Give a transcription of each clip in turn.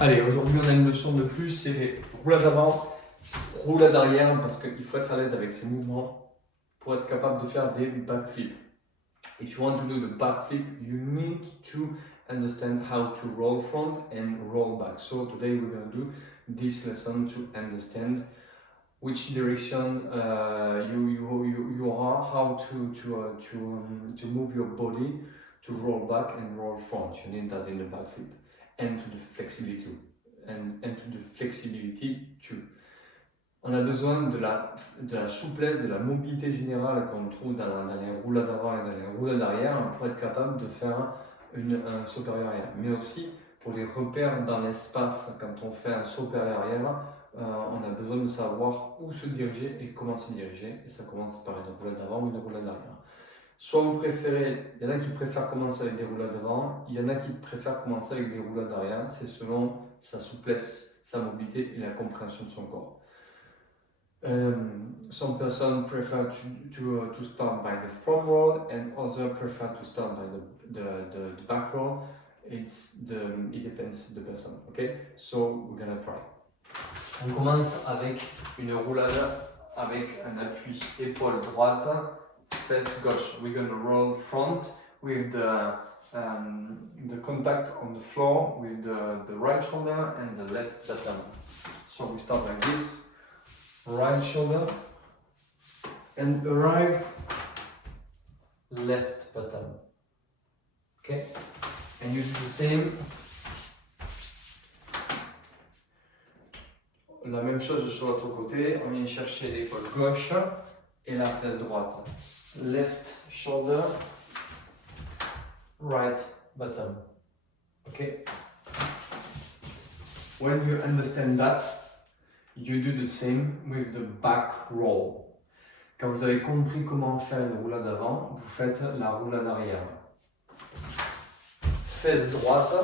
Allez, aujourd'hui on a une leçon de plus, c'est les roulades avant, roulades arrière, parce qu'il faut être à l'aise avec ces mouvements pour être capable de faire des backflips. If you want to do the backflip, you need to understand how to roll front and roll back. So today we're going to do this lesson to understand which direction you are, how to move your body to roll back and roll front. You need that in the backflip. And to the flexibility too. And to the flexibility too. On a besoin de la souplesse, de la mobilité générale qu'on trouve dans les roulades avant et dans les roulades arrière pour être capable de faire un saut arrière. Mais aussi pour les repères dans l'espace. Quand on fait un saut arrière, on a besoin de savoir où se diriger et comment se diriger. Et ça commence par une roulade avant ou une roulade arrière. Soit vous préférez, il y en a qui préfèrent commencer avec des roulades avant, il y en a qui préfèrent commencer avec des roulades arrière. C'est selon sa souplesse, sa mobilité et la compréhension de son corps. Some person prefer to start by the front roll and others prefer to start by the back roll. It depends the person. Okay, so we're gonna try. On commence avec une roulade avec un appui épaule droite, fesse gauche. We're gonna roll front with the contact on the floor with the right shoulder and the left bottom. So we start like this. Right shoulder and arrive left bottom. Okay, and you do the same. La même chose sur l'autre côté. On vient chercher l'épaule gauche et la fesse droite. Left shoulder, right bottom. Okay. When you understand that, you do the same with the back roll. Quand vous avez compris comment faire une roulade avant, vous faites la roulade arrière. Fesse droite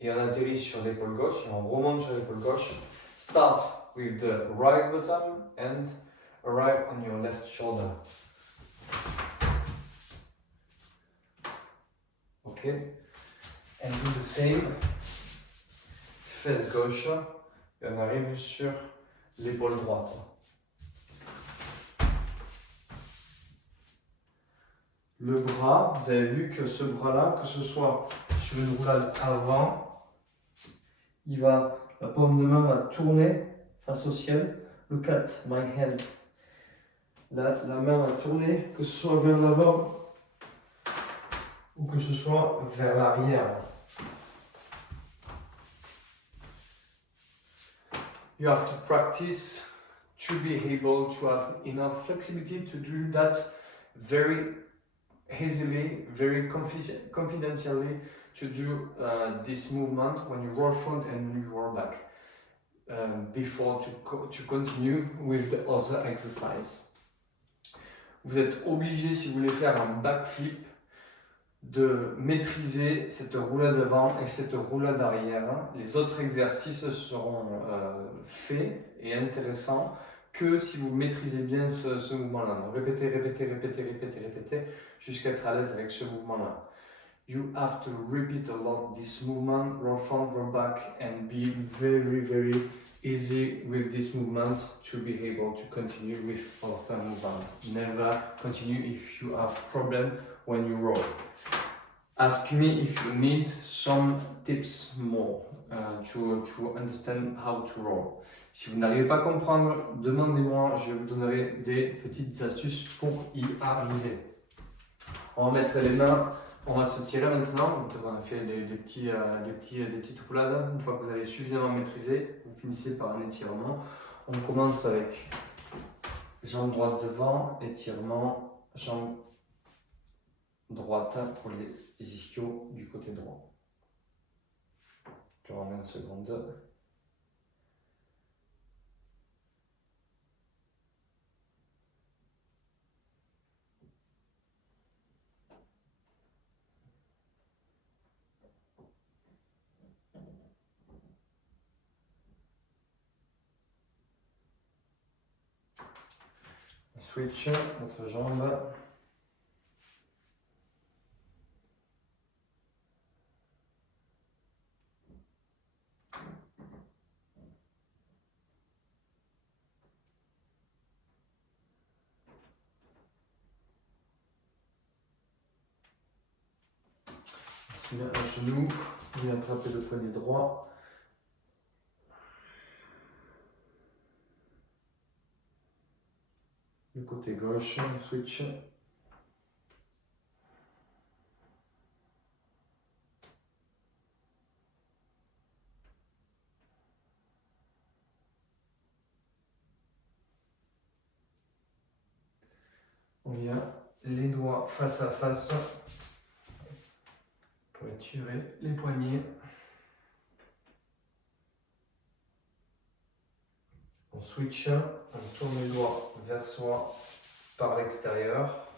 et on atterrit sur l'épaule gauche et on remonte sur l'épaule gauche. Start with the right bottom and arrive on your left shoulder. Okay, and do the same. Fesse gauche. Et on arrive sur l'épaule droite. Le bras, vous avez vu que ce bras-là, que ce soit sur une roulade avant, la paume de main va tourner face au ciel. Look at my hand. La main va tourner, que ce soit vers l'avant ou que ce soit vers l'arrière. You have to practice to be able to have enough flexibility to do that very easily, very confidentially, to do this movement when you roll front and when you roll back, before to continue with the other exercise. Vous êtes obligé, si vous voulez faire un backflip, de maîtriser cette roulade avant et cette roulade arrière. Les autres exercices seront faits et intéressants que si vous maîtrisez bien ce mouvement-là. Donc répétez jusqu'à être à l'aise avec ce mouvement-là. You have to repeat a lot this movement, roll front, roll back, and be very, very easy with this movement to be able to continue with other movement. Never continue if you have problem when you roll. Ask me if you need some tips more to understand how to roll. Si vous n'arrivez pas à comprendre, demandez-moi, je vous donnerai des petites astuces pour y arriver. On va mettre les mains, on va se tirer maintenant. Donc on a fait des petites roulades. Une fois que vous avez suffisamment maîtrisé, vous finissez par un étirement. On commence avec jambe droite devant, étirement, jambe droite pour les ischios du côté droit. Je remets une seconde. Switch, notre jambe. se met à genoux, vient attraper le poignet droit. Le côté gauche, on switch. On vient les doigts face à face pour étirer les poignets. On switch, on tourne les doigts vers soi par l'extérieur.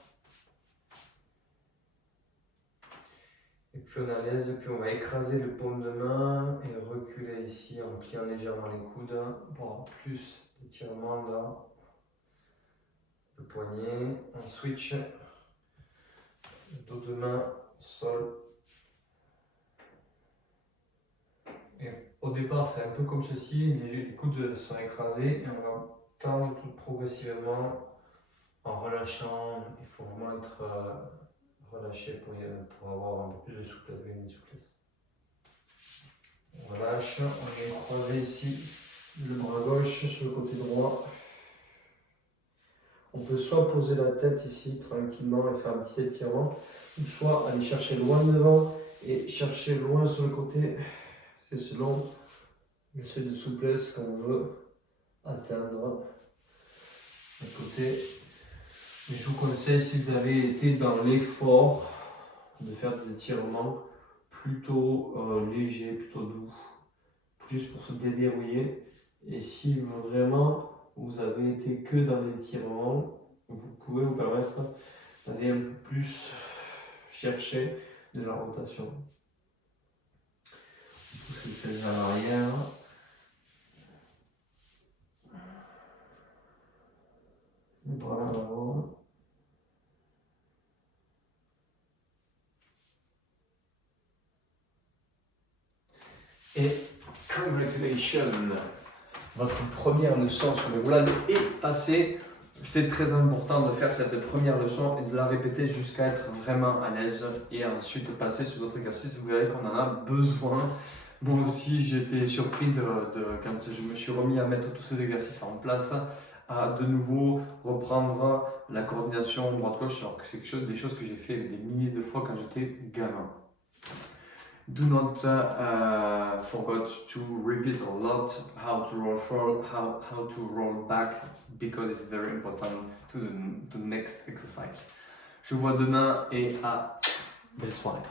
Et puis on est à l'aise, puis on va écraser le paume de main et reculer ici en pliant légèrement les coudes pour avoir plus d'étirement dans le poignet. On switch, le dos de main, sol. Et au départ, c'est un peu comme ceci, les coudes sont écrasés et on va tendre tout progressivement en relâchant. Il faut vraiment être relâché pour avoir un peu plus de souplesse, gagner de souplesse. On relâche, on vient croiser ici le bras gauche sur le côté droit. On peut soit poser la tête ici tranquillement et faire un petit étirement, ou soit aller chercher loin devant et chercher loin sur le côté. C'est selon le seuil de souplesse qu'on veut atteindre à côté. Mais je vous conseille, si vous avez été dans l'effort, de faire des étirements plutôt légers, plutôt doux, juste pour se déverrouiller. Et si vraiment vous avez été que dans l'étirement, vous pouvez vous permettre d'aller un peu plus chercher de la rotation. Pousse les fesses vers l'arrière. Les bras vers l'avant. Et congratulations! Votre première leçon sur le roulade est passée. C'est très important de faire cette première leçon et de la répéter jusqu'à être vraiment à l'aise et ensuite passer sur d'autres exercices. Vous verrez qu'on en a besoin. Moi aussi, j'étais surpris quand je me suis remis à mettre tous ces exercices en place, à de nouveau reprendre la coordination droite-gauche, alors que c'est des choses que j'ai fait des milliers de fois quand j'étais gamin. Do not forget to repeat a lot how to roll forward, how to roll back, because it's very important to the next exercise. Je vous vois demain et à belle soirée.